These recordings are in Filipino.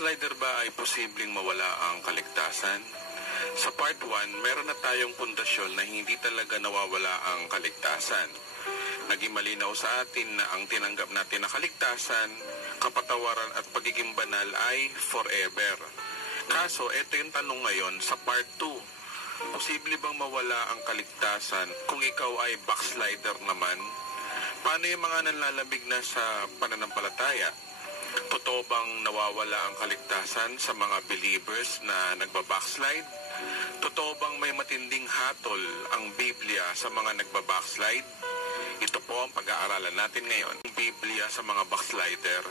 backslider ba ay posibleng mawala ang kaligtasan? Sa part 1, meron na tayong pundasyon na hindi talaga nawawala ang kaligtasan. Naging malinaw sa atin na ang tinanggap natin na kaligtasan, kapatawaran at pagiging banal ay forever. Kaso, ito yung tanong ngayon sa part 2. Posible bang mawala ang kaligtasan kung ikaw ay backslider naman? Paano yung mga nanlalamig na sa pananampalataya? Totoo bang nawawala ang kaligtasan sa mga believers na nagbabackslide? Totoo bang may matinding hatol ang Biblia sa mga nagbabackslide? Ito po ang pag-aaralan natin ngayon, Biblia sa mga backslider.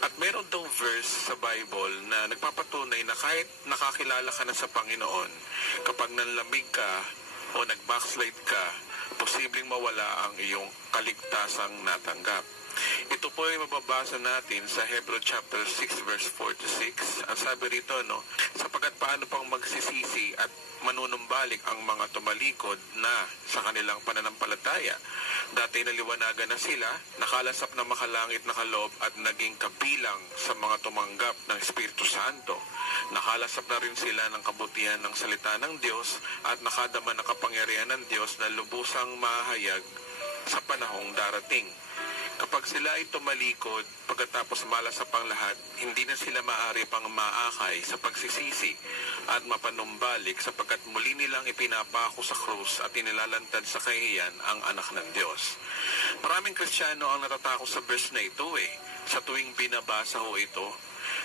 At meron daw verse sa Bible na nagpapatunay na kahit nakakilala ka na sa Panginoon, kapag nanlamig ka o nag-backslide ka, posibleng mawala ang iyong kaligtasang natanggap. Ito po ay mababasa natin sa Hebrew chapter 6 verse 4 to 6. Ang sabi rito, sapagkat paano pang magsisisi at manunumbalik ang mga tumalikod na sa kanilang pananampalataya. Dati naliwanagan na sila, nakalasap na makalangit na kaloob at naging kabilang sa mga tumanggap ng Espiritu Santo. Nakalasap na rin sila ng kabutihan ng salita ng Diyos at nakadama ng kapangyarihan ng Diyos na lubusang mahayag sa panahong darating. Kapag sila ay tumalikod, pagkatapos malasap ang lahat, hindi na sila maaari pang maakay sa pagsisisi at mapanumbalik sapagkat muli nilang ipinapako sa krus at inilalantad sa kahihiyan ang anak ng Diyos. Maraming Kristiyano ang natatakot sa verse na ito Sa tuwing binabasa ho ito,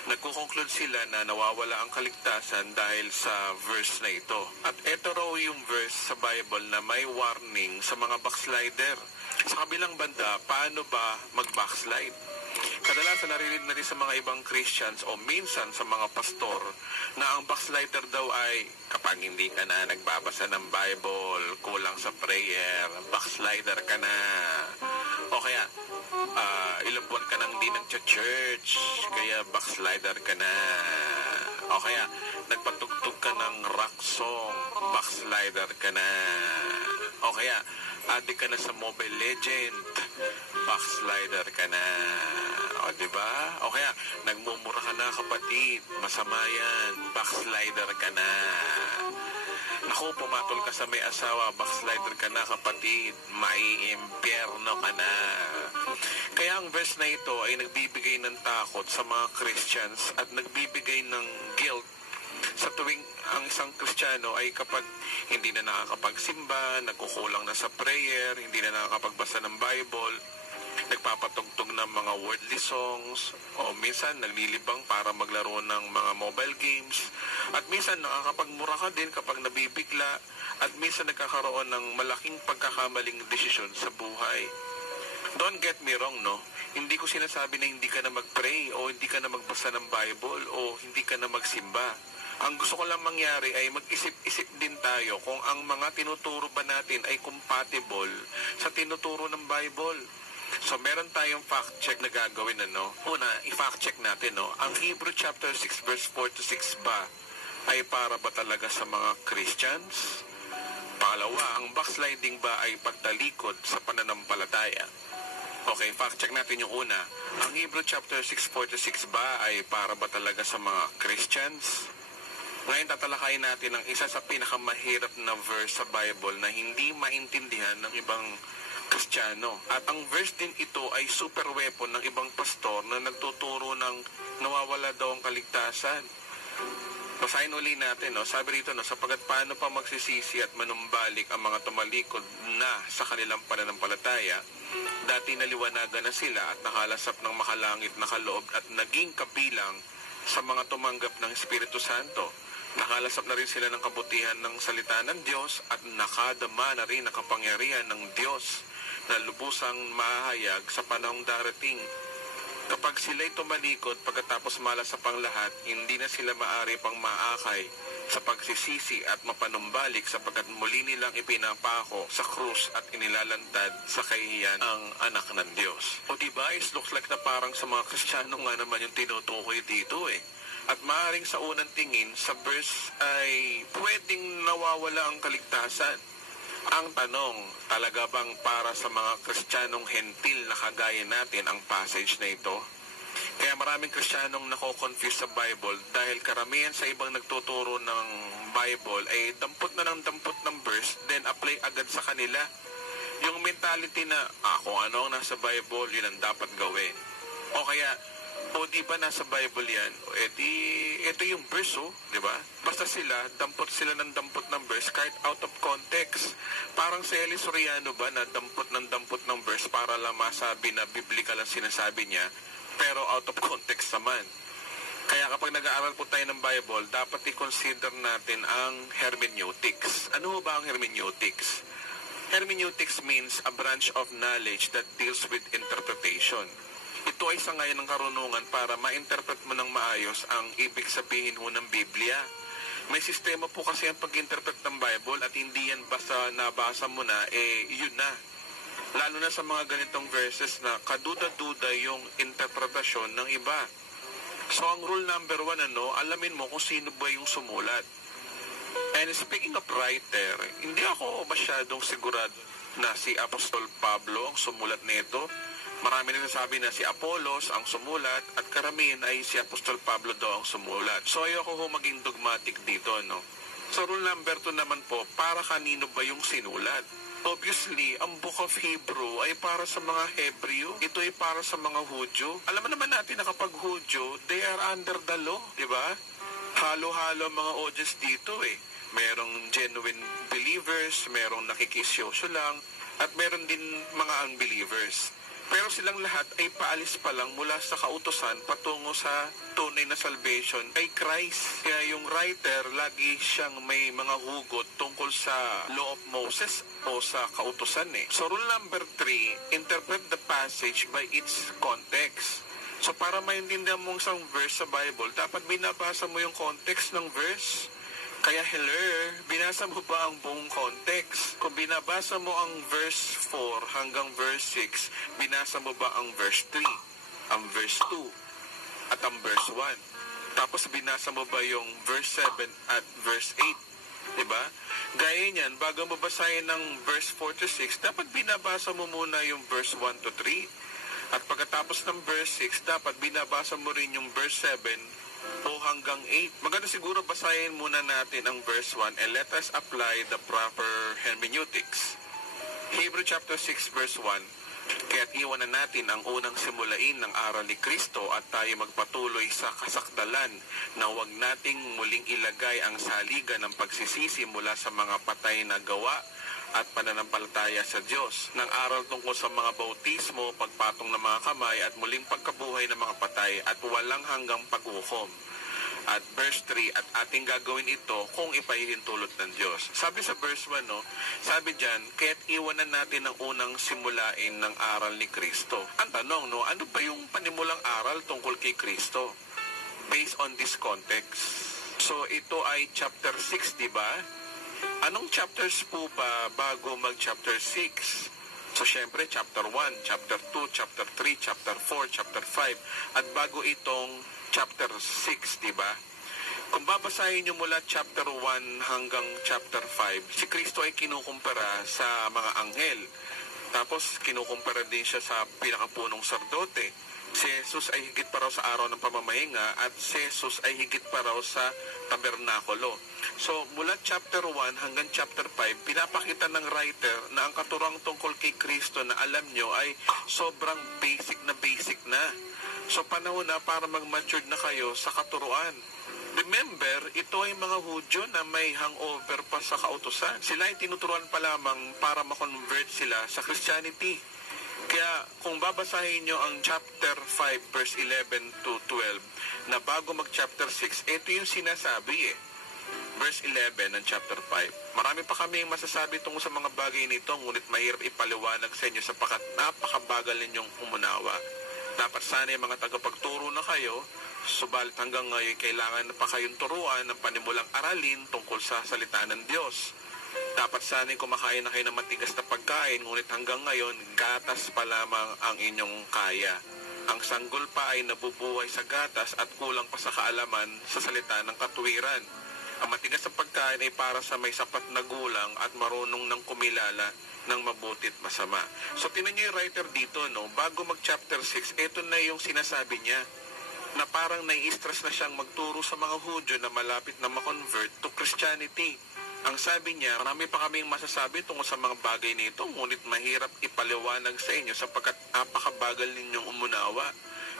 nagkukonclude sila na nawawala ang kaligtasan dahil sa verse na ito. At ito raw yung verse sa Bible na may warning sa mga backslider. Sa kabilang banda, paano ba mag-backslide? Kadalasan narinig na rin sa mga ibang Christians o minsan sa mga pastor na ang backslider daw ay kapag hindi ka na nagbabasa ng Bible, kulang sa prayer, backslider ka na. O kaya, ilang buwan ka nang di nag-church, kaya backslider ka na. O kaya, nagpatugtog ka ng rock song, backslider ka na. O kaya, adik ka na sa Mobile Legend, backslider ka na. O, diba? O kaya, nagmumura ka na kapatid, masama yan, backslider ka na. Naku, pumatol ka sa may asawa, backslider ka na kapatid, maiimpyerno ka na. Kaya ang verse na ito ay nagbibigay ng takot sa mga Christians at nagbibigay ng guilt sa tuwing ang isang Kristiyano ay kapag hindi na nakakapagsimba, nagkukulang na sa prayer, hindi na nakakapagbasa ng Bible, nagpapatugtog ng mga worldly songs, o minsan naglilibang para maglaro ng mga mobile games, at minsan nakakapagmura ka din kapag nabibigla, at minsan nagkakaroon ng malaking pagkakamaling desisyon sa buhay. Don't get me wrong, hindi ko sinasabi na hindi ka na mag-pray o hindi ka na magbasa ng Bible o hindi ka na magsimba. Ang gusto ko lang mangyari ay mag-isip-isip din tayo kung ang mga tinuturo ba natin ay compatible sa tinuturo ng Bible. So meron tayong fact check na gagawin Una, i-fact check natin ang Hebrew chapter 6 verse 4 to 6 ba ay para ba talaga sa mga Christians? Pangalawa, ang backsliding ba ay pagtalikod sa pananampalataya? Okay, fact check natin yung una. Ang Hebrew chapter 6 4 to 6 ba ay para ba talaga sa mga Christians? Ngayon tatalakayin natin ang isa sa pinakamahirap na verse sa Bible na hindi maintindihan ng ibang Kristiyano. At ang verse din ito ay super weapon ng ibang pastor na nagtuturo ng nawawala daw ang kaligtasan. Basahin uli natin, sabi rito, sapagkat paano pa magsisisi at manumbalik ang mga tumalikod na sa kanilang pananampalataya, dati naliwanagan na sila at nakalasap ng makalangit na kaloob at naging kabilang sa mga tumanggap ng Espiritu Santo. Nakalasap na rin sila ng kabutihan ng salita ng Diyos at nakadama na rin ang kapangyarihan ng Diyos na lubusang mahayag sa panahong darating. Kapag sila'y tumalikod pagkatapos malasap ang lahat, hindi na sila maaari pang maakay sa pagsisisi at mapanumbalik sapagkat muli nilang ipinapako sa krus at inilalantad sa kahihiyan ang anak ng Diyos. O diba, it looks like na parang sa mga Kristiyano nga naman yung tinutukoy dito At maaaring sa unang tingin, sa verse ay pwedeng nawawala ang kaligtasan. Ang tanong, talaga bang para sa mga Kristiyanong hentil na kagaya natin ang passage na ito? Kaya maraming Kristiyanong nako-confuse sa Bible dahil karamihan sa ibang nagtuturo ng Bible ay dampot na ng dampot ng verse, then apply agad sa kanila. Yung mentality na, kung ano ang nasa Bible, yun ang dapat gawin. O kaya, di ba nasa Bible yan? Ito yung verse, di ba? Basta sila, dampot sila ng dampot ng verse kahit out of context. Parang si Eli Soriano ba na dampot ng verse para lang masabi na biblical ang sinasabi niya, pero out of context naman. Kaya kapag nag-aaral po tayo ng Bible, dapat i-consider natin ang hermeneutics. Ano ba ang hermeneutics? Hermeneutics means a branch of knowledge that deals with interpretation. Ito ay sangayon ng karunungan para ma-interpret mo ng maayos ang ibig sabihin ho ng Biblia. May sistema po kasi ang pag-interpret ng Bible at hindi yan basta nabasa mo na, yun na. Lalo na sa mga ganitong verses na kaduda-duda yung interpretasyon ng iba. So ang rule number 1, alamin mo kung sino ba yung sumulat. And speaking of writer, hindi ako masyadong sigurado na si Apostol Pablo ang sumulat nito. Marami nagsasabi na si Apollos ang sumulat at karamihan ay si Apostol Pablo daw ang sumulat. So ayoko ho maging dogmatic dito, So rule number 2 naman po, para kanino ba yung sinulat? Obviously, ang Book of Hebrew ay para sa mga Hebreo. Ito ay para sa mga Hudyo. Alam naman natin na kapag Hudyo, they are under the law, di ba? Halo-halo mga audience dito Merong genuine believers, merong nakikisyoso lang, at meron din mga unbelievers. Pero silang lahat ay paalis pa lang mula sa kautusan patungo sa tunay na salvation kay Christ. Kaya yung writer, lagi siyang may mga hugot tungkol sa law of Moses o sa kautusan So rule number 3, interpret the passage by its context. So para maintindihan mo isang verse sa Bible, dapat binabasa mo yung context ng verse. Kaya binasa mo ba ang buong context? Kung binabasa mo ang verse 4 hanggang verse 6, binasa mo ba ang verse 3, ang verse 2, at ang verse 1? Tapos binasa mo ba yung verse 7 at verse 8? Diba? Gaya niyan, bago mo basahin ng verse 4 to 6, dapat binabasa mo muna yung verse 1 to 3. At pagkatapos ng verse 6, dapat binabasa mo rin yung verse 7 o hanggang 8. Maganda siguro basahin muna natin ang verse 1 and let us apply the proper hermeneutics. Hebrew chapter 6 verse 1, kaya't iwanan natin ang unang simulain ng aral ni Kristo at tayo magpatuloy sa kasakdalan na huwag nating muling ilagay ang saligan ng pagsisisi mula sa mga patay na gawa at pananampalataya sa Diyos, ng aral tungkol sa mga bautismo, pagpatong ng mga kamay at muling pagkabuhay ng mga patay at walang hanggang paghukom. At verse 3, at ating gagawin ito kung ipahihintulot ng Diyos. Sabi sa verse 1, sabi dyan, kaya't iwanan natin ang unang simulain ng aral ni Kristo. Ang tanong, ano ba yung panimulang aral tungkol kay Kristo? Based on this context. So ito ay chapter 6, di ba? Anong chapters po ba bago mag-chapter 6? So, syempre, chapter 1, chapter 2, chapter 3, chapter 4, chapter 5, at bago itong chapter 6, di ba? Kung babasahin nyo mula chapter 1 hanggang chapter 5, si Kristo ay kinukumpara sa mga anghel. Tapos, kinukumpara din siya sa pinakapunong sardote. Si Jesus ay higit pa raw sa araw ng pamamahinga at si Jesus ay higit pa raw sa tabernakulo. So, mula chapter 1 hanggang chapter 5, pinapakita ng writer na ang katurang tungkol kay Kristo na alam nyo ay sobrang basic na. So, panahon na para mag-mature na kayo sa katuruan. Remember, ito ay mga Hudyo na may hangover pa sa kautusan. Sila ay tinuturuan pa lamang para makonvert sila sa Christianity. Kaya kung babasahin nyo ang chapter 5 verse 11 to 12 na bago mag chapter 6, ito yung sinasabi Verse 11 ng chapter 5. Marami pa kami masasabi tungkol sa mga bagay nito, ngunit mahirap ipaliwanag sa inyo sapagkat napakabagal ninyong umunawa. Dapat sana yung mga tagapagturo na kayo, subalit hanggang ngayon kailangan pa kayong turuan ng panimulang aralin tungkol sa salita ng Diyos. Dapat sana'y kumakain na kayo ng matigas na pagkain, ngunit hanggang ngayon, gatas pa lamang ang inyong kaya. Ang sanggol pa ay nabubuhay sa gatas at kulang pa sa kaalaman sa salita ng katuwiran. Ang matigas na pagkain ay para sa may sapat na gulang at marunong ng kumilala ng mabuti at masama. So, tinan niyo yung writer dito, bago mag chapter 6, ito na yung sinasabi niya. na parang nai-stress na siyang magturo sa mga Hudyo na malapit na makonvert to Christianity. Ang sabi niya, marami pa kaming masasabi tungkol sa mga bagay nito, ngunit mahirap ipaliwanag sa inyo sapagkat napakabagal ninyong umunawa.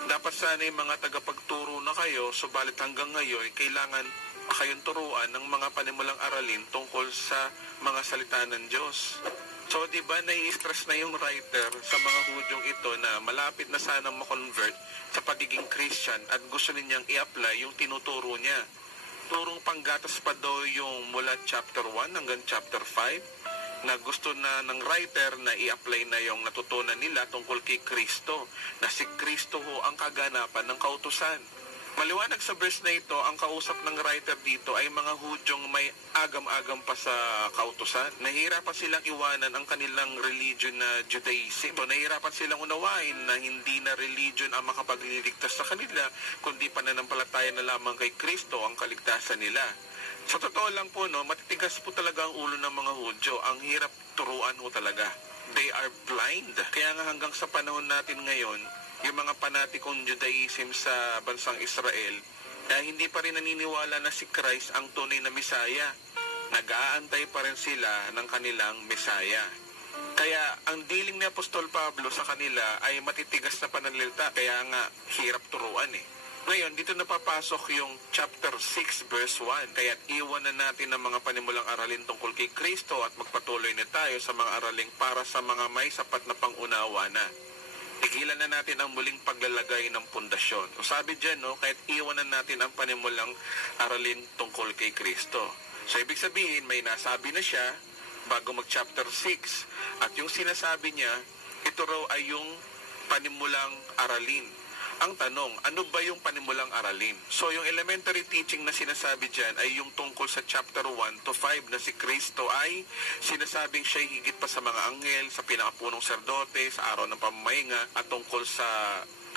Dapat sana'y mga tagapagturo na kayo, subalit hanggang ngayon, kailangan kayong turuan ng mga panimulang aralin tungkol sa mga salita ng Diyos. So, di ba, nai-stress na yung writer sa mga Hudyong ito na malapit na sanang makonvert sa pagiging Christian at gusto ninyang i-apply yung tinuturo niya. Turong panggatas pa daw yung mula chapter 1 hanggang chapter 5 na gusto na ng writer na i-apply na yung natutunan nila tungkol kay Kristo, na si Kristo ho ang kaganapan ng kautusan. Maliwanag sa verse na ito, ang kausap ng writer dito ay mga Hudyong may agam-agam pa sa kautusan. Nahihirapan silang iwanan ang kanilang religion na Judaism. So, nahihirapan silang unawain na hindi na religion ang makapagliligtas sa kanila, kundi pananampalataya na lamang kay Kristo ang kaligtasan nila. Sa totoo lang po, no, matitigas po talaga ang ulo ng mga Hudyo. Ang hirap turuan ho talaga. They are blind. Kaya nga hanggang sa panahon natin ngayon, yung mga panatikong Judaism sa bansang Israel, hindi pa rin naniniwala na si Christ ang tunay na Misaya. Nag-aantay pa rin sila ng kanilang Misaya. Kaya ang dealing ni Apostol Pablo sa kanila ay matitigas na pananalita, kaya nga hirap turuan eh. Ngayon, dito napapasok yung chapter 6 verse 1. Kaya iwan na natin ang mga panimulang aralin tungkol kay Kristo at magpatuloy na tayo sa mga araling para sa mga may sapat na pangunawa na. Tigilan na natin ang muling paglalagay ng pundasyon. O sabi dyan, no, kahit iwanan natin ang panimulang aralin tungkol kay Kristo. So, ibig sabihin, may nasabi na siya bago mag-chapter 6. At yung sinasabi niya, ito raw ay yung panimulang aralin. Ang tanong, ano ba yung panimulang aralin? So, yung elementary teaching na sinasabi dyan ay yung tungkol sa chapter 1 to 5 na si Kristo ay sinasabing siya'y higit pa sa mga anghel, sa pinakapunong serdote, sa araw ng pamamahinga, at tungkol sa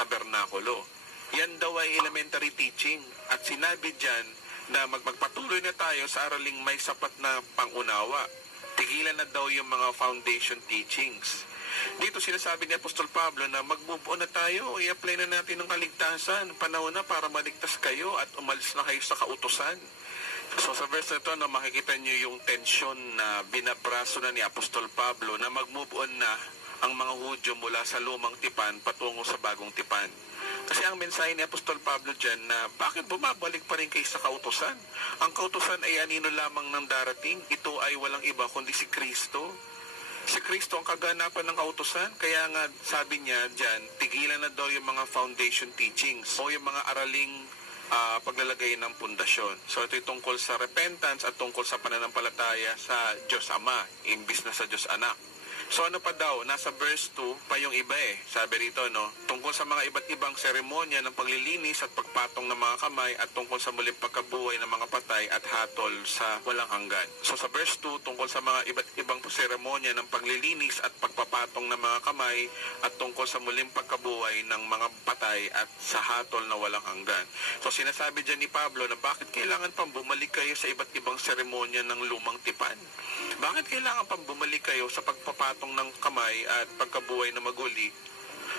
tabernakulo. Yan daw ay elementary teaching. At sinabi dyan na magpatuloy na tayo sa araling may sapat na pangunawa. Tigilan na daw yung mga foundation teachings. Dito sinasabi ni Apostol Pablo na mag-move on na tayo, i-apply na natin ng kaligtasan. Panahon na para maligtas kayo at umalis na kayo sa kautusan. So sa verse na ito, no, makikita nyo yung tension na binabraso na ni Apostol Pablo na mag-move on na ang mga Hudyo mula sa lumang tipan patungo sa bagong tipan. Kasi ang mensahe ni Apostol Pablo dyan na bakit bumabalik pa rin kayo sa kautusan? Ang kautusan ay anino lamang ng darating. Ito ay walang iba kundi si Kristo. Si Kristo ang kaganapan ng kautusan, kaya nga sabi niya dyan, tigilan na daw yung mga foundation teachings o yung mga araling paglalagay ng pundasyon. So ito'y tungkol sa repentance at tungkol sa pananampalataya sa Diyos Ama, imbis na sa Diyos Anak. So ano pa daw, nasa verse 2 pa yung iba eh. Sabi rito, no, tungkol sa mga iba't ibang seremonya ng paglilinis at pagpatong ng mga kamay at tungkol sa muling pagkabuhay ng mga patay at hatol sa walang hanggan. So sa verse 2, tungkol sa mga iba't ibang seremonya ng paglilinis at pagpapatong ng mga kamay at tungkol sa muling pagkabuhay ng mga patay at sa hatol na walang hanggan. So sinasabi dyan ni Pablo na bakit kailangan pang bumalik kayo sa iba't ibang seremonya ng lumang tipan? Bakit kailangan pang bumalik kayo sa pagpapatong ng kamay at pagkabuhay na maguli?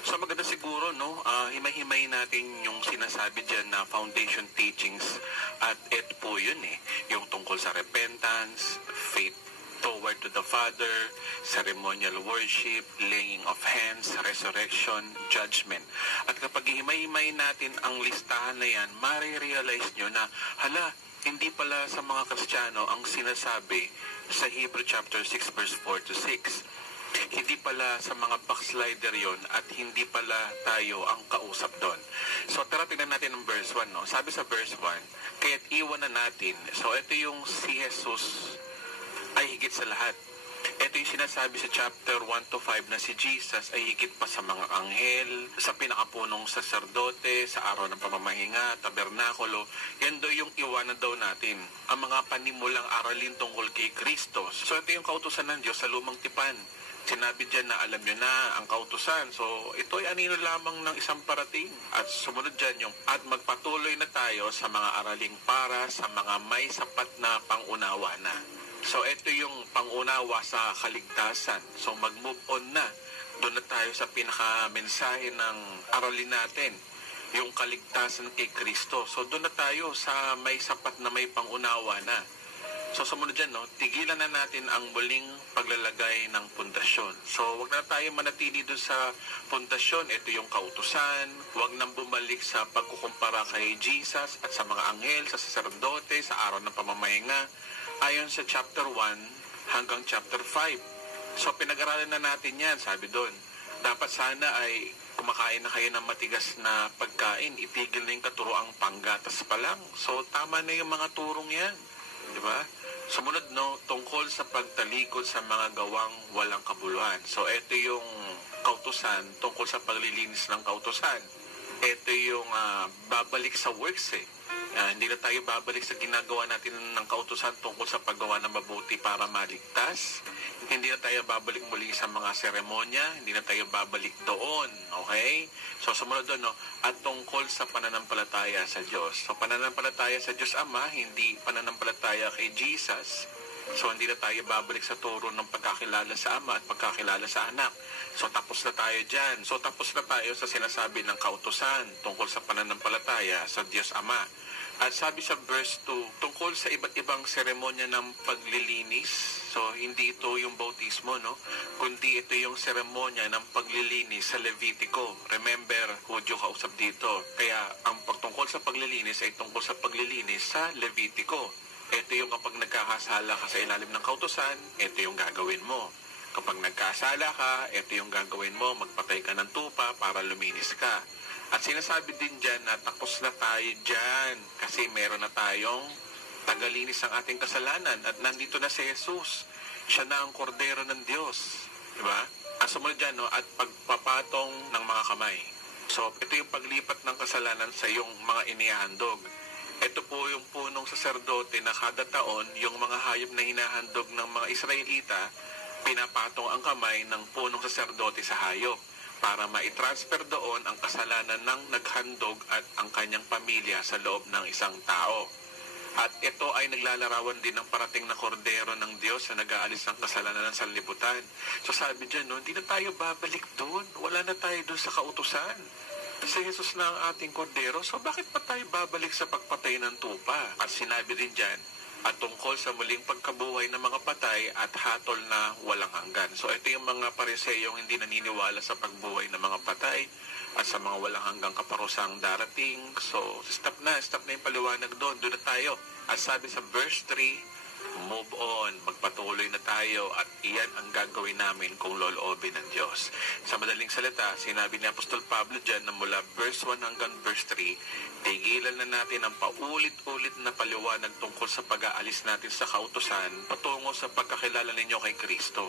So maganda siguro, no, himay-himay natin yung sinasabi dyan na foundation teachings at ito po yun eh, yung tungkol sa repentance, faith toward to the Father, ceremonial worship, laying of hands, resurrection, judgment. At kapag himay-himay natin ang listahan na yan, marirealize nyo na, hala, hindi pala sa mga Kristiyano ang sinasabi sa Hebrew chapter 6 verse 4 to 6. Hindi pala sa mga backslider yon at hindi pala tayo ang kausap doon. So tara tingnan natin ang verse 1. No? Sabi sa verse 1, kaya't iwan na natin. So ito yung si Jesus ay higit sa lahat. Ito yung sinasabi sa chapter 1 to 5 na si Jesus ay higit pa sa mga anghel, sa pinakapunong saserdote, sa araw ng pamamahinga, tabernakulo. Yan daw yung iwanan daw natin, ang mga panimulang aralin tungkol kay Kristo. So ito yung kautusan ng Diyos sa lumang tipan. Sinabi dyan na alam nyo na ang kautusan. So ito ay anino lamang ng isang parating. At sumunod dyan yung at magpatuloy na tayo sa mga araling para sa mga may sapat na pangunawa na. So ito yung pangunawa sa kaligtasan. So mag-move on na. Doon na tayo sa pinaka-mensahe ng aralin natin. yung kaligtasan kay Kristo. So doon na tayo sa may sapat na may pangunawa na. So sumunod dyan, tigilan na natin ang muling paglalagay ng pundasyon. So wag na tayo manatili doon sa pundasyon. Ito yung kautusan. Wag nang bumalik sa pagkukumpara kay Jesus at sa mga anghel, sa saserdote, sa araw ng pamamahinga. Ayon sa chapter 1 hanggang chapter 5. So pinag-aralan na natin yan, sabi doon. Dapat sana ay kumakain na kayo ng matigas na pagkain. Itigil na yung katuroang panggatas pa lang. So tama na yung mga turong yan. Di ba? Sumunod, tungkol sa pagtalikod sa mga gawang walang kabuluhan. So, ito yung kautusan tungkol sa paglilinis ng kautusan. Ito yung babalik sa works hindi na tayo babalik sa ginagawa natin ng kautusan tungkol sa paggawa ng mabuti para maligtas. Hindi na tayo babalik muli sa mga seremonya. Hindi na tayo babalik doon. Okay? So, sumunod doon, at tungkol sa pananampalataya sa Diyos. So, pananampalataya sa Diyos Ama, hindi pananampalataya kay Jesus. So, hindi na tayo babalik sa turo ng pagkakilala sa Ama at pagkakilala sa Anak. So, tapos na tayo dyan. So, tapos na tayo sa sinasabi ng kautusan tungkol sa pananampalataya sa Diyos Ama. At sabi sa verse 2, tungkol sa iba't ibang seremonya ng paglilinis. So, hindi ito yung bautismo, kundi ito yung seremonya ng paglilinis sa Levitico. Remember, Hudyo kausap dito. Kaya, ang pagtungkol sa paglilinis ay tungkol sa paglilinis sa Levitico. Ito yung kapag nagkakasala ka sa ilalim ng kautusan, ito yung gagawin mo. Kapag nagkasala ka, ito yung gagawin mo. Magpatay ka ng tupa para luminis ka. At sinasabi din dyan na tapos na tayo dyan kasi meron na tayong tagalinis ng ating kasalanan at nandito na si Jesus. Siya na ang kordero ng Diyos. Diba? Ang sumunod dyan, at pagpapatong ng mga kamay. So, ito yung paglipat ng kasalanan sa iyong mga inihandog. Ito po yung punong saserdote na kada taon, yung mga hayop na hinahandog ng mga Israelita, pinapatong ang kamay ng punong saserdote sa hayop para ma-transfer doon ang kasalanan ng naghandog at ang kanyang pamilya sa loob ng isang tao. At ito ay naglalarawan din ng parating na kordero ng Diyos na nag-aalis ng kasalanan ng sanlibutan. So sabi dyan, hindi na tayo babalik doon. Wala na tayo doon sa kautusan. Si Jesus na ang ating kordero, so bakit pa tayo babalik sa pagpatay ng tupa? At sinabi din dyan, at tungkol sa muling pagkabuhay ng mga patay at hatol na walang hanggan. So ito yung mga pariseyong hindi naniniwala sa pagbuhay ng mga patay at sa mga walang hanggang kaparusang darating. So stop na yung paliwanag doon. Doon na tayo. At sabi sa verse 3, move on, magpatuloy na tayo at iyan ang gagawin namin kung loloobin ng Diyos. Sa madaling salita, sinabi ni Apostol Pablo dyan na mula verse 1 hanggang verse 3, tigilan na natin ang paulit-ulit na paliwanag tungkol sa pag-aalis natin sa kautusan patungo sa pagkakilala ninyo kay Kristo.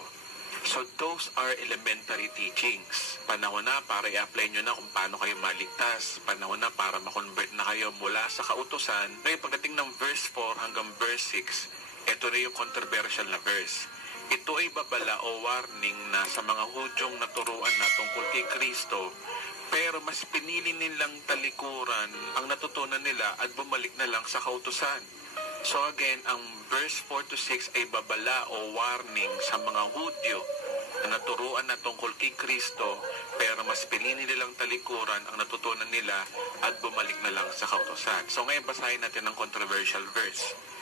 So those are elementary teachings. Panahon na para i-apply nyo na kung paano kayo maligtas. Panahon na para makonvert na kayo mula sa kautusan. Ngayon pagdating ng verse 4 hanggang verse 6, ito na yung controversial na verse. Ito ay babala o warning na sa mga Hudyong naturuan na tungkol kay Kristo, pero mas pinili nilang talikuran ang natutunan nila at bumalik na lang sa kautusan. So again, ang verse 4 to 6 ay babala o warning sa mga Hudyo na naturuan na tungkol kay Kristo, pero mas pinili nilang talikuran ang natutunan nila at bumalik na lang sa kautusan. So ngayon basahin natin ang controversial verse.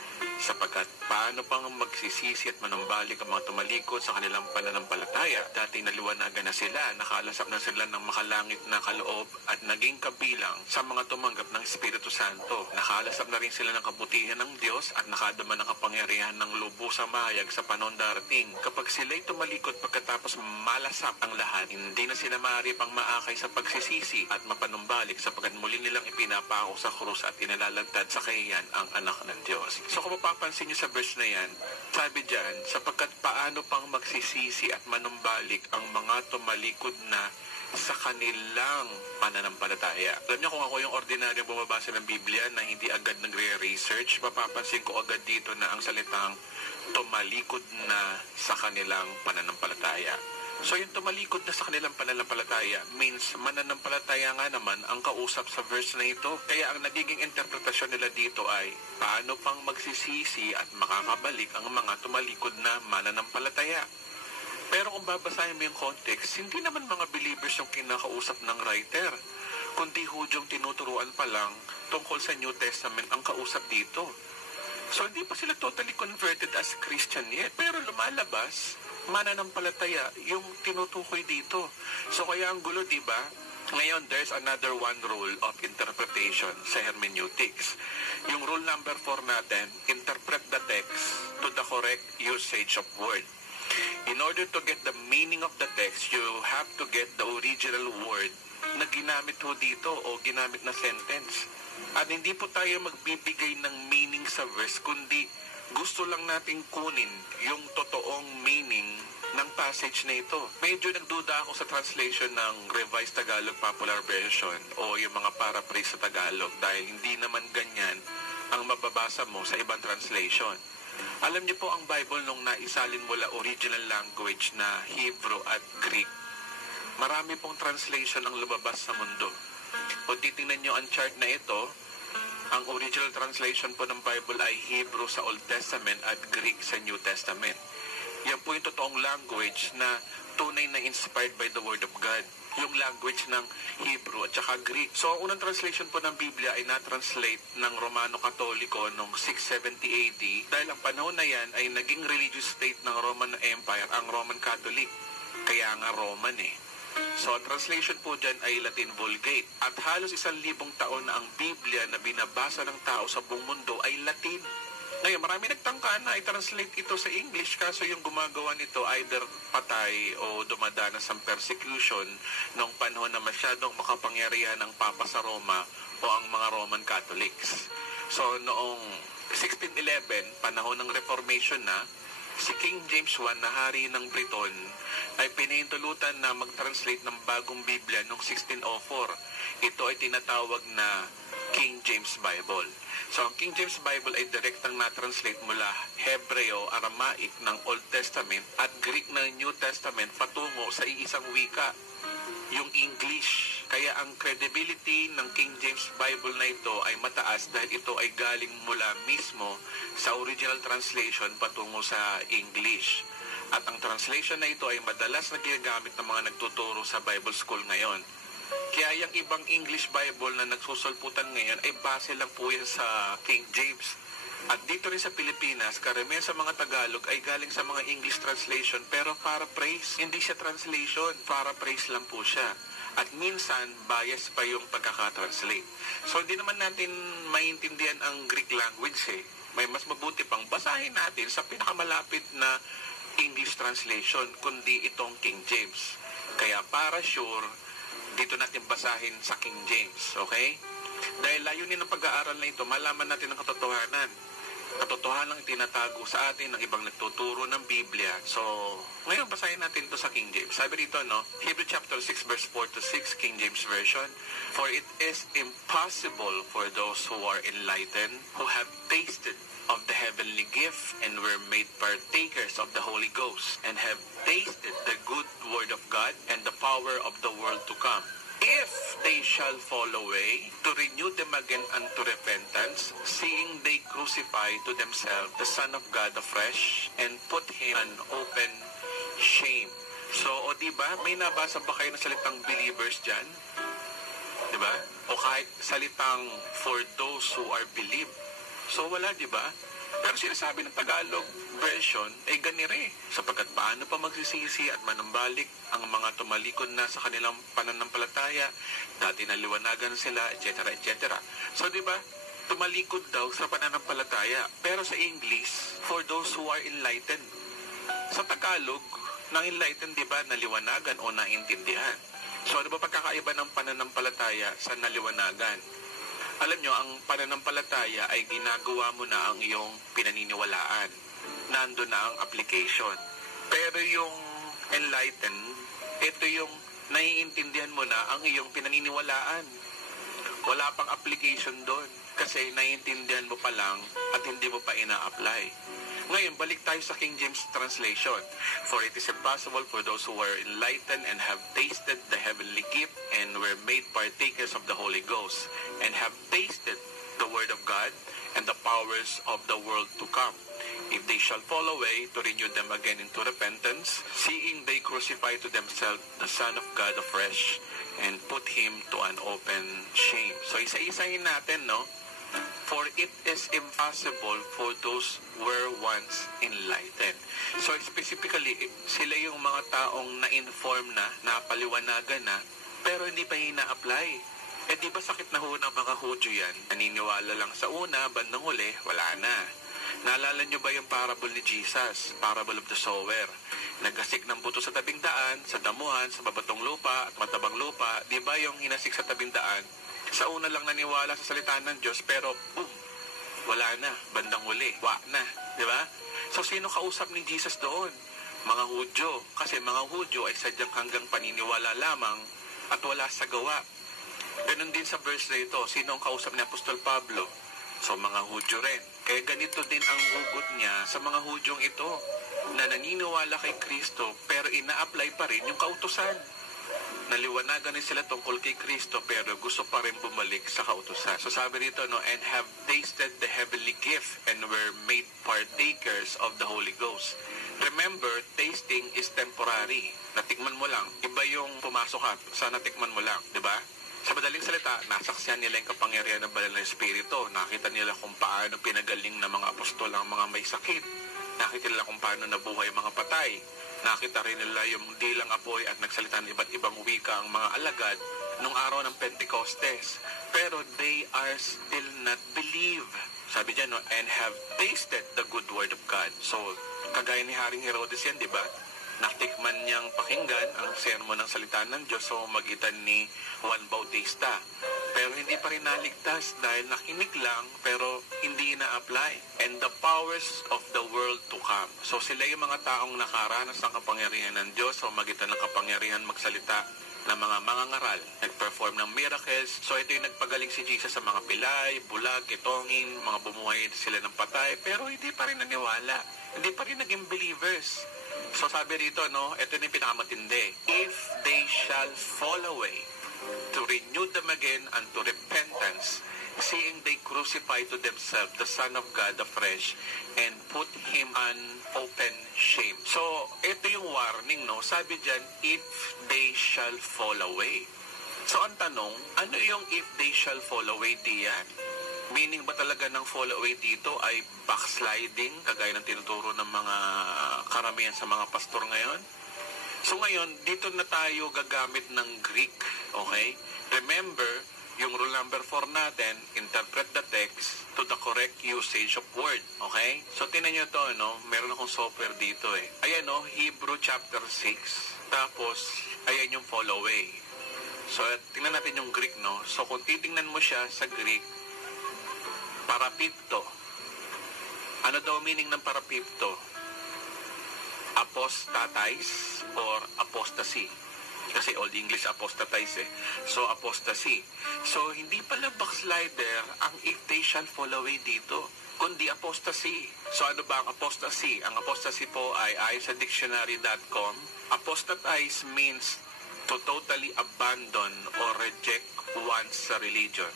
Sapagkat paano pang magsisisi at manumbalik ang mga tumalikod sa kanilang pananampalataya? Dati naliwanagan na sila, nakalasap na sila ng makalangit na kaloob at naging kabilang sa mga tumanggap ng Espiritu Santo. Nakalasap na rin sila ng kabutihan ng Diyos at nakadama ng kapangyarihan ng lubusang mahayag sa panahon darating. Kapag sila'y tumalikod pagkatapos malasap ang lahat, hindi na sila maaari pang maakay sa pagsisisi at mapanumbalik sapagkat muli nilang ipinapako sa krus at inalalagtad sa kahiyan ang anak ng Diyos. So kung mapapansin nyo sa verse na yan, sabi dyan, sapagkat paano pang magsisisi at manumbalik ang mga tumalikod na sa kanilang pananampalataya. Alam niyo kung ako yung ordinaryo bumabasa ng Biblia na hindi agad nagre-research, mapapansin ko agad dito na ang salitang tumalikod na sa kanilang pananampalataya. So yung tumalikod na sa kanilang pananampalataya means mananampalataya nga naman ang kausap sa verse na ito. Kaya ang nagiging interpretasyon nila dito ay paano pang magsisisi at makakabalik ang mga tumalikod na mananampalataya. Pero kung babasahin mo yung context, hindi naman mga believers yung kinakausap ng writer, kundi Hudyong tinuturuan pa lang tungkol sa New Testament ang kausap dito. So hindi pa sila totally converted as Christian yet, pero lumalabas, mananampalataya yung tinutukoy dito. So kaya ang gulo, di ba? Ngayon, there's another one rule of interpretation sa hermeneutics. Yung rule number 4 natin, interpret the text to the correct usage of word. In order to get the meaning of the text, you have to get the original word na ginamit ho dito o ginamit na sentence. At hindi po tayo magbibigay ng meaning sa verse, kundi gusto lang nating kunin yung totoong meaning ng passage na ito. Medyo nagduda ako sa translation ng Revised Tagalog Popular Version o yung mga paraphrase sa Tagalog dahil hindi naman ganyan ang mababasa mo sa ibang translation. Alam niyo po ang Bible nung naisalin mula original language na Hebrew at Greek, marami pong translation ang lumabas sa mundo. Kung titingnan niyo ang chart na ito, ang original translation po ng Bible ay Hebrew sa Old Testament at Greek sa New Testament. Yan po yung totoong language na tunay na inspired by the Word of God. Yung language ng Hebrew at saka Greek. So, ang unang translation po ng Biblia ay na-translate ng Romano Katoliko noong 670 AD dahil ang panahon na yan ay naging religious state ng Roman Empire, ang Roman Catholic. Kaya nga Roman eh. So, ang translation po dyan ay Latin Vulgate. At halos 1,000 taon na ang Biblia na binabasa ng tao sa buong mundo ay Latin. Ngayon, marami nagtangka na i-translate ito sa English kaso yung gumagawa nito either patay o dumadanas ng persecution noong panahon na masyadong makapangyarihan ang Papa sa Roma o ang mga Roman Catholics. So, noong 1611, panahon ng Reformation na, si King James I na hari ng Briton ay pinahintulutan na mag-translate ng bagong Biblia noong 1604. Ito ay tinatawag na King James Bible. So, ang King James Bible ay direktang na-translate mula Hebreo, Aramaic ng Old Testament at Greek ng New Testament patungo sa iisang wika, yung English. Kaya ang credibility ng King James Bible na ito ay mataas dahil ito ay galing mula mismo sa original translation patungo sa English. At ang translation na ito ay madalas na ginagamit ng mga nagtuturo sa Bible School ngayon. Kaya yung ibang English Bible na nagsusulputan ngayon ay base lang po yan sa King James. At dito rin sa Pilipinas, karamihan sa mga Tagalog ay galing sa mga English translation pero paraphrase. Hindi siya translation, paraphrase lang po siya. At minsan, bias pa yung pagkakatranslate. So hindi naman natin maintindihan ang Greek language eh. May mas mabuti pang basahin natin sa pinakamalapit na English translation, kundi itong King James. Kaya para sure, dito natin basahin sa King James, okay? Dahil layunin ng pag-aaral na ito, malaman natin ang katotohanan. Katotohanan ang tinatago sa atin ng ibang nagtuturo ng Biblia. So, ngayon basahin natin ito sa King James. Sabi dito, no? Hebrew chapter 6, verse 4-6, King James Version. For it is impossible for those who are enlightened, who have tasted of the heavenly gift and were made partakers of the Holy Ghost and have tasted the good word of God and the power of the world to come. If they shall fall away, to renew them again unto repentance, seeing they crucify to themselves the Son of God afresh and put him an open shame. So, o diba, may nabasa ba kayo ng salitang believers dyan? Diba? O kahit salitang for those who are believed. So wala, di ba? Pero sinasabi ng Tagalog version ay ganire, sapagkat paano pa magsisisi at manambalik ang mga tumalikod na sa kanilang pananampalataya, dati naliwanagan sila, etc. etc. So di ba, tumalikod daw sa pananampalataya. Pero sa English, for those who are enlightened. Sa Tagalog, ng enlightened, di ba, naliwanagan o naintindihan. So ano ba pagkakaiba ng pananampalataya sa naliwanagan? Alam nyo, ang pananampalataya ay ginagawa mo na ang iyong pinaniniwalaan. Nando na ang application. Pero yung enlightened, ito yung naiintindihan mo na ang iyong pinaniniwalaan. Wala pang application doon. Kasi naiintindihan mo pa lang at hindi mo pa ina-apply. Ngayon, balik tayo sa King James translation. For it is impossible for those who are enlightened and have tasted the heavenly gift and were made partakers of the Holy Ghost and have tasted the word of God and the powers of the world to come. If they shall fall away, to renew them again into repentance, seeing they crucify to themselves the Son of God afresh and put him to an open shame. So isa-isahin natin, no? For it is impossible for those who were once enlightened. So specifically, sila yung mga taong na-inform na, napaliwanagan na, pero hindi pa ina-apply. Eh di ba sakit na ho ng mga Hudyo yan? Naniniwala lang sa una, bandang huli, wala na. Naalala nyo ba yung parable ni Jesus? Parable of the sower. Nagkasik ng buto sa tabing daan, sa damuhan, sa babatong lupa at matabang lupa. Di ba yung hinasik sa tabing daan? Sa una lang naniwala sa salita ng Diyos, pero boom, wala na, bandang huli, na, di ba? So sino kausap ni Jesus doon? Mga Hudyo, kasi mga Hudyo ay sadyang hanggang paniniwala lamang at wala sa gawa. Ganun din sa verse na ito, sino ang kausap ni Apostol Pablo? So mga Hudyo rin. Kaya ganito din ang hugot niya sa mga Hudyong ito, na naniniwala kay Kristo pero ina-apply pa rin yung kautusan. Naliwanagan din sila tungkol kay Kristo pero gusto pa rin bumalik sa kautusan. So sabi rito, no, and have tasted the heavenly gift and were made partakers of the Holy Ghost. Remember, tasting is temporary. Natikman mo lang. Iba yung pumasok ka sa natikman mo lang, di ba? Sa madaling salita, nasaksihan nila yung kapangyarihan ng banal na Espiritu. Nakita nila kung paano pinagaling ng mga apostol ang mga may sakit. Nakita nila kung paano nabuhay ang mga patay. Nakita rin nila yung dilang apoy at nagsalita ng iba't ibang wika ang mga alagad nung araw ng Pentecostes. Pero they are still not believe. Sabi dyan, no, and have tasted the good word of God. So, kagaya ni Haring Herodes yan, di ba? Natikman niyang pakinggan ang sermon ng salita ng Diyos sa magitan ni Juan Bautista. Pero hindi pa rin naligtas dahil nakinig lang pero hindi na-apply. And the powers of the world to come. So sila yung mga taong nakaranas ng kapangyarihan ng Diyos sa magitan ng kapangyarihan magsalita ng mga mangangaral, nag-perform ng miracles. So ito yung nagpagaling si Jesus sa mga pilay, bulag, kitongin, mga bumuhay sila ng patay, pero hindi pa rin naniwala. Hindi pa rin naging believers. So sabi rito, no, ito yung pinakamatindi. If they shall fall away, to renew them again unto repentance, seeing they crucify to themselves the Son of God afresh, and put him on open shame. So, ito yung warning, no? Sabi dyan, if they shall fall away. So, ang tanong, ano yung if they shall fall away diyan? Meaning ba talaga ng fall away dito ay backsliding, kagaya ng tinuturo ng mga karamihan sa mga pastor ngayon? So ngayon, dito na tayo gagamit ng Greek, okay? Remember, yung rule number 4 natin, interpret the text to the correct usage of word, okay? So tinan nyo to, no? Meron akong software dito eh. Ayan, no? Hebrew chapter 6. Tapos, ayan yung fall away. So, tingnan natin yung Greek, no? So, kung titingnan mo siya sa Greek, parapipto. Ano daw meaning ng parapipto? Apostatize or apostasy. Kasi Old English apostatize eh. So, apostasy. So, hindi pala backslider ang if they shall fall away dito, kundi apostasy. So, ano ba ang apostasy? Ang apostasy po ay ayon sa dictionary.com, apostatize means to totally abandon or reject one's religion.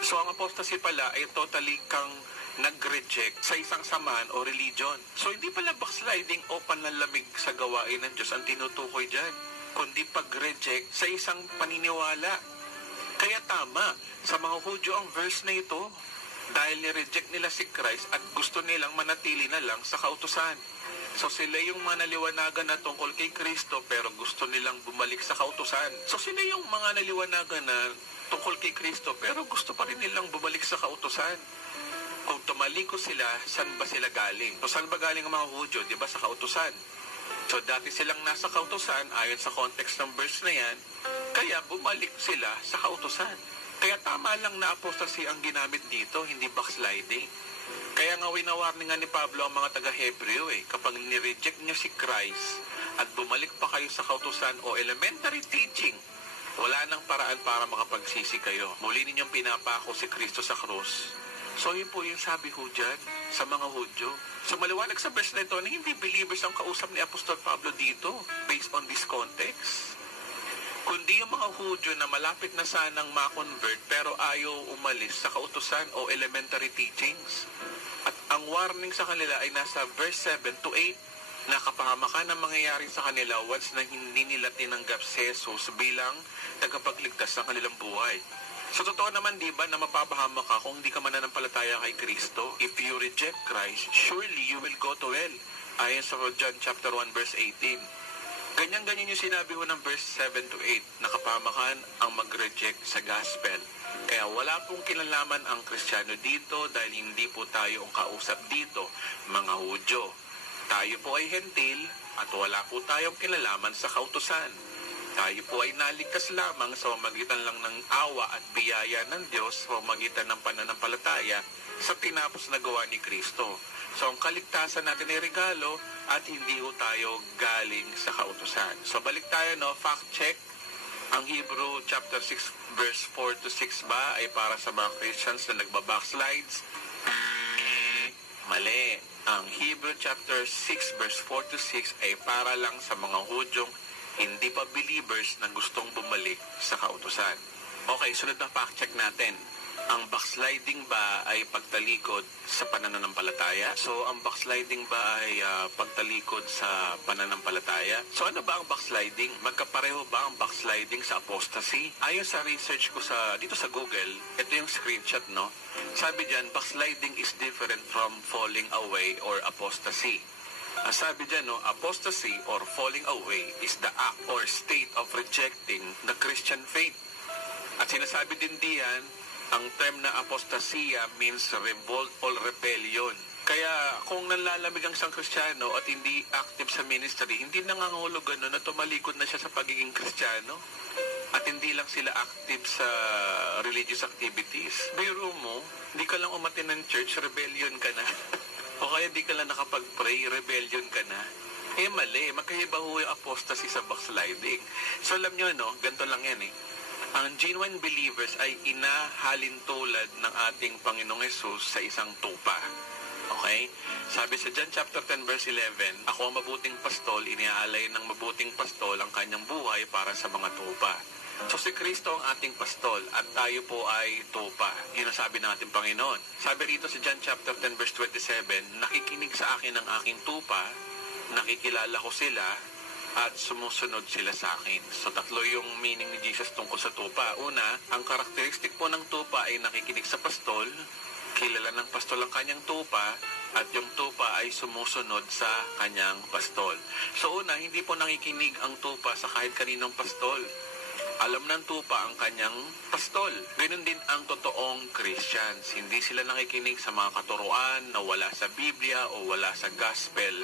So, ang apostasy pala ay totally kang nag-reject sa isang samahan o religion. So, hindi pala backsliding o panlalamig sa gawain ng Diyos ang tinutukoy dyan, kundi pag-reject sa isang paniniwala. Kaya tama, sa mga Hudyo ang verse na ito, dahil ni-reject nila si Christ at gusto nilang manatili na lang sa kautusan. So, sila yung mga naliwanagan na tungkol kay Kristo pero gusto nilang bumalik sa kautusan. So, sila yung mga naliwanagan na tungkol kay Kristo pero gusto pa rin nilang bumalik sa kautusan. Kung tumaliko sila, saan ba sila galing? So, saan ba galing ang mga Hudyo? Di ba sa kautusan? So, dati silang nasa kautusan, ayon sa context ng verse na yan, kaya bumalik sila sa kautusan. Kaya tama lang na apostasy ang ginamit dito, hindi backsliding. Kaya nga winawarningan ni Pablo ang mga taga-Hebreo kapag nireject nyo si Christ at bumalik pa kayo sa kautusan o elementary teaching, wala nang paraan para makapagsisi kayo. Muli ninyong pinapako si Kristo sa krus. So yun po yung sabi ho dyan sa mga Hudyo. So maliwanag sa verse na ito na hindi believers ang kausap ni Apostol Pablo dito based on this context. Kundi yung mga Hudyo na malapit na sanang ma-convert pero ayaw umalis sa kautusan o elementary teachings. At ang warning sa kanila ay nasa verse 7 to 8. Nakapahamakan ang mangyayari sa kanila once na hindi nila tinanggap si Jesus bilang tagapagligtas ng kanilang buhay. So totoo naman di ba na mapapahamak ka kung hindi ka mananampalataya kay Kristo? If you reject Christ, surely you will go to hell. Ayon sa John chapter 1 verse 18. Ganyan-ganyan yung sinabi ho ng verse 7 to 8. Nakapahamakan ang mag-reject sa gospel. Kaya wala pong kinalaman ang Kristiyano dito dahil hindi po tayo ang kausap dito, mga Hudyo. Tayo po ay hentil at wala po tayong kinalaman sa kautusan. Tayo po ay naligtas lamang sa pamamagitan lang ng awa at biyaya ng Diyos sa pamamagitan ng pananampalataya sa tinapos na gawa ni Kristo. So ang kaligtasan natin ay regalo at hindi po tayo galing sa kautusan. So balik tayo, fact check. Ang Hebrew chapter 6 verse 4 to 6 ba ay para sa mga Christians na nagbabackslides? Mali. Ang Hebrew chapter 6 verse 4 to 6 ay para lang sa mga Hudyong hindi pa believers na gustong bumalik sa kautusan. Okay, sunod na fact check natin. Ang backsliding ba ay pagtalikod sa pananampalataya? So, ang backsliding ba ay pagtalikod sa pananampalataya? So, ano ba ang backsliding? Magkapareho ba ang backsliding sa apostasy? Ayon sa research ko dito sa Google, ito yung screenshot, no? Sabi dyan, backsliding is different from falling away or apostasy. Sabi dyan, apostasy or falling away is the act or state of rejecting the Christian faith. At sinasabi din diyan, ang term na apostasya means revolt or rebellion. Kaya kung nanlalamig ang isang Kristiyano at hindi active sa ministry, hindi nangangahulugan na tumalikod na siya sa pagiging Kristiyano. At hindi lang sila active sa religious activities. Biro mo, hindi ka lang umattend ng church, rebellion ka na. O kaya hindi ka lang nakapag-pray, rebellion ka na. Mali. Magkaiba ho yung apostasy sa backsliding. So alam nyo, ganito lang yan Ang genuine believers ay inahalin tulad ng ating Panginoong Hesus sa isang tupa. Okay? Sabi sa John chapter 10 verse 11, ako ang mabuting pastol, iniaalay ng mabuting pastol ang kanyang buhay para sa mga tupa. So si Kristo ang ating pastol at tayo po ay tupa. Yun ang sabi ng ating Panginoon. Sabi rito sa John chapter 10 verse 27, nakikinig sa akin ang aking tupa, nakikilala ko sila, at sumusunod sila sa akin. So tatlo yung meaning ni Jesus tungkol sa tupa. Una, ang karakteristik po ng tupa ay nakikinig sa pastol, kilala ng pastol ang kanyang tupa, at yung tupa ay sumusunod sa kanyang pastol. So una, hindi po nakikinig ang tupa sa kahit kaninong pastol. Alam ng tupa ang kanyang pastol. Ganun din ang totoong Christians. Hindi sila nakikinig sa mga katuruan na wala sa Biblia o wala sa Gospel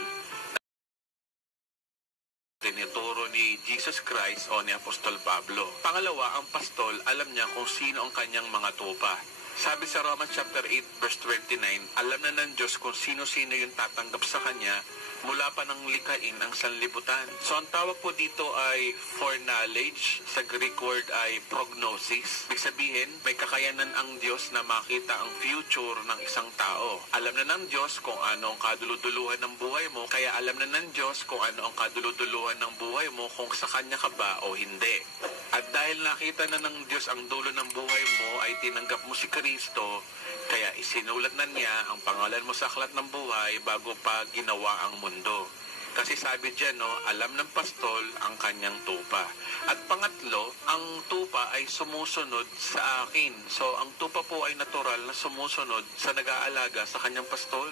tinuturo ni Jesus Christ o ni Apostol Pablo. Pangalawa, ang pastol, alam niya kung sino ang kanyang mga tupa. Sabi sa Romans chapter 8 verse 29, alam na ng Diyos kung sino-sino yung tatanggap sa Kanya mula pa ng likain ang sanlibutan. So ang tawag po dito ay foreknowledge. Sa Greek word ay prognosis. Ibig sabihin, may kakayanan ang Diyos na makita ang future ng isang tao. Alam na ng Diyos kung ano ang kaduluduluhan ng buhay mo, kaya alam na ng Diyos kung ano ang kaduluduluhan ng buhay mo kung sa Kanya ka ba o hindi. At dahil nakita na ng Diyos ang dulo ng buhay mo ay tinanggap mo si Kristo, kaya isinulat na niya ang pangalan mo sa aklat ng buhay bago pa ginawa ang mundo. Kasi sabi dyan, alam ng pastol ang kanyang tupa. At pangatlo, ang tupa ay sumusunod sa akin. So, ang tupa po ay natural na sumusunod sa nag-aalaga sa kanyang pastol.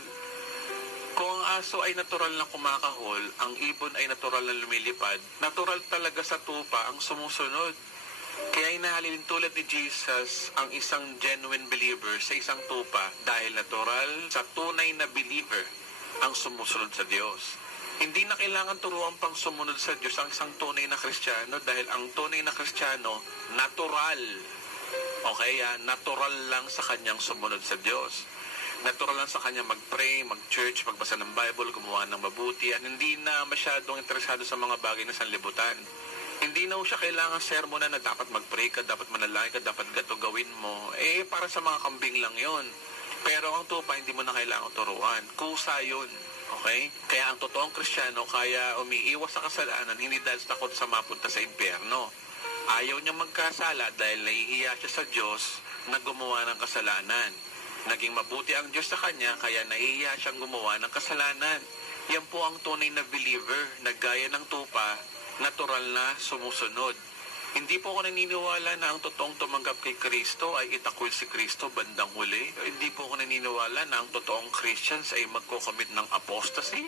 Kung ang aso ay natural na kumakahol, ang ibon ay natural na lumilipad, natural talaga sa tupa ang sumusunod. Kaya inahalin tulad ni Jesus ang isang genuine believer sa isang tupa dahil natural sa tunay na believer ang sumusunod sa Diyos. Hindi na kailangan turuan pang sumunod sa Diyos ang isang tunay na Kristiyano dahil ang tunay na Kristiyano, natural. Okay, natural lang sa kanyang sumunod sa Diyos. Natural lang sa kanya mag-pray, mag-church, magbasa ng Bible, gumawa ng mabuti, at hindi na masyadong interesado sa mga bagay na sanlibutan. Hindi na siya kailangan sermonan na dapat mag-pray ka, dapat manalangin ka, dapat gato gawin mo. Para sa mga kambing lang yon. Pero ang tupa, hindi mo na kailangan turuan. Kusa yun. Okay? Kaya ang totoong Kristiyano, kaya umiiwas sa kasalanan, hindi dahil takot sa mapunta sa impyerno. Ayaw niya magkasala dahil nahihiya siya sa Diyos na gumawa ng kasalanan. Naging mabuti ang Diyos sa kanya, kaya nahihiya siyang gumawa ng kasalanan. Yan po ang tunay na believer na gaya ng tupa, natural na sumusunod. Hindi po ako naniniwala na ang totoong tumanggap kay Kristo ay itakwil si Kristo bandang huli. Hindi po ako naniniwala na ang totoong Christians ay magkocommit ng apostasy.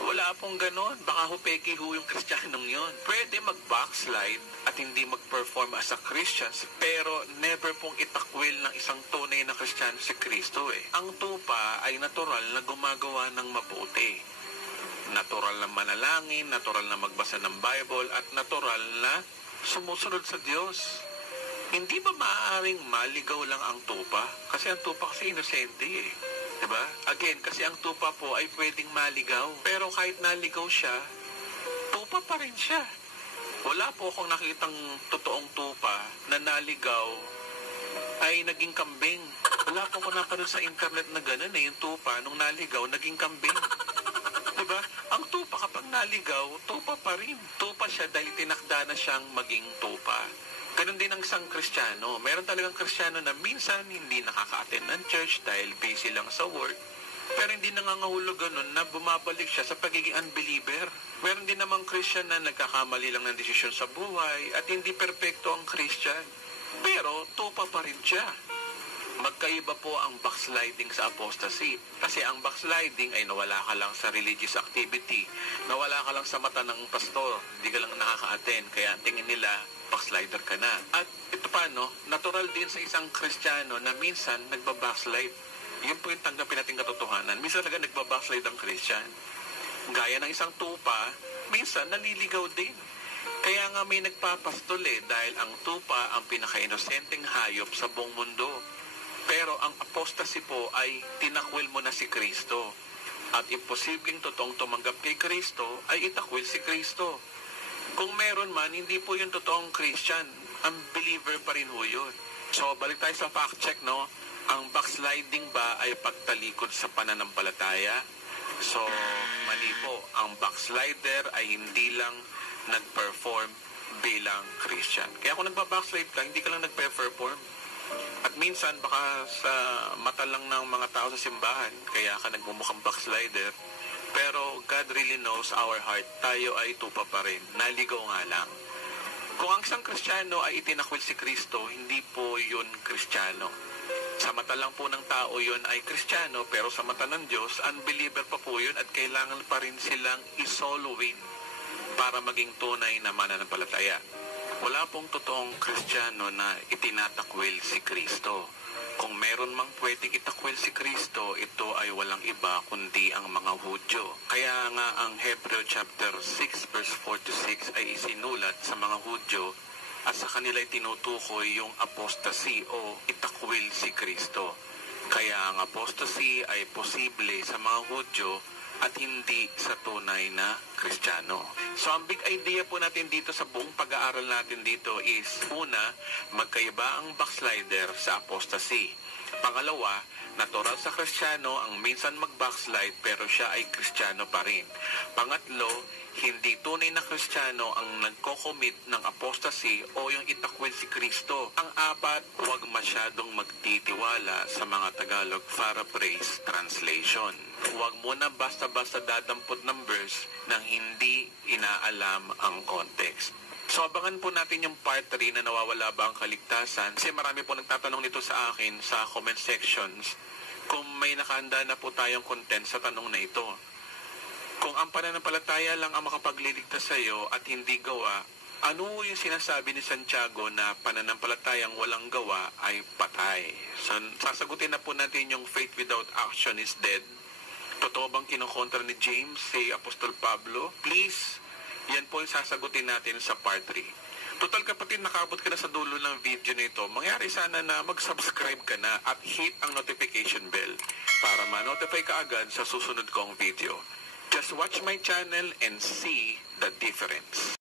Wala pong ganon. Baka peki yung Kristiyanong yun. Pwede mag-backslide at hindi mag-perform as a Christians, pero never pong itakwil ng isang tunay na Kristiyano si Kristo eh. Ang tupa ay natural na gumagawa ng mabuti. Natural na manalangin, natural na magbasa ng Bible, at natural na sumusunod sa Diyos. Hindi ba maaaring maligaw lang ang tupa? Kasi ang tupa kasi inosente eh. Diba? Again, kasi ang tupa po ay pwedeng maligaw. Pero kahit naligaw siya, tupa pa rin siya. Wala po akong nakitang totoong tupa na naligaw ay naging kambing. Wala po akong napanood sa internet na gano'n eh. Yung tupa, nung naligaw, naging kambing. Diba? Ang tupa kapag naligaw, tupa pa rin. Tupa siya dahil tinakda na siyang maging tupa. Ganon din ang isang Kristiyano. Meron talagang Kristiyano na minsan hindi nakaka-attend ng church dahil busy lang sa work. Pero hindi nangangahulog ganun na bumabalik siya sa pagiging unbeliever. Meron din namang Christian na nagkakamali lang ng desisyon sa buhay at hindi perpekto ang Christian. Pero tupa pa rin siya. Magkaiba po ang backsliding sa apostasy. Kasi ang backsliding ay nawala ka lang sa religious activity. Nawala ka lang sa mata ng pastor. Hindi ka lang nakaka-attend. Kaya tingin nila, backslider ka na. At ito pa, no? Natural din sa isang Kristiyano na minsan nagbabackslide. Yun po yung tanggapin natin katotohanan. Minsan talaga nagbabackslide ang Christian. Gaya ng isang tupa, minsan naliligaw din. Kaya nga may nagpapastol dahil ang tupa ang pinaka-inosenteng hayop sa buong mundo. Pero ang apostasy po ay tinakwil mo na si Kristo. At imposibleng totoong tumanggap kay Kristo ay itakwil si Kristo. Kung meron man, hindi po yung totoong Christian. Ang believer pa rin ho yun. So, balik tayo sa fact check, no? Ang backsliding ba ay pagtalikod sa pananampalataya? So, mali po. Ang backslider ay hindi lang nag-perform bilang Christian. Kaya kung nagpa-backslide ka, hindi ka lang nag-perform. At minsan, baka sa mata lang ng mga tao sa simbahan, kaya ka nagmumukhang backslider. Pero God really knows our heart. Tayo ay tupa pa rin. Naligaw nga lang. Kung ang isang Kristiyano ay itinakwil si Kristo, hindi po yun Kristiyano. Sa mata lang po ng tao yun ay Kristiyano, pero sa mata ng Diyos, unbeliever pa po yun at kailangan pa rin silang isoluin para maging tunay na mananampalataya. Wala pong totoong Kristiyano na itinatakwil si Kristo. Kung meron mang pwedeng itakwil si Kristo, ito ay walang iba kundi ang mga Hudyo. Kaya nga ang Hebreo chapter 6 verse 4 to 6 ay isinulat sa mga Hudyo at sa kanila tinutukoy yung apostasy o itakwil si Kristo. Kaya ang apostasy ay posible sa mga Hudyo at hindi sa tunay na Kristiyano. So ang big idea po natin dito sa buong pag-aaral natin dito is, una, magkaiba ang backslider sa apostasy. Pangalawa, natural sa Kristiyano ang minsan mag-backslide pero siya ay Kristiyano pa rin. Pangatlo, hindi tunay na Kristiyano ang nagko-commit ng apostasy o yung itakwil si Kristo. Ang apat, huwag masyadong magtitiwala sa mga Tagalog paraphrase translation. Huwag mo na basta-basta dadampot ng verse nang hindi inaalam ang context. So abangan po natin yung part 3 na nawawala ba ang kaligtasan. Kasi marami po nagtatanong nito sa akin sa comment sections kung may nakahanda na po tayong content sa tanong na ito. Kung ang pananampalataya lang ang makapagliligtas sa iyo at hindi gawa, ano yung sinasabi ni Santiago na pananampalatayang walang gawa ay patay? So, sasagutin na po natin yung faith without action is dead. Totoo bang kinokontra ni James si Apostol Pablo? Please, yan po yung sasagutin natin sa part 3. Total kapatid, nakabot ka na sa dulo ng video nito. Mangyari sana na mag-subscribe ka na at hit ang notification bell para ma-notify ka agad sa susunod kong video. Just watch my channel and see the difference.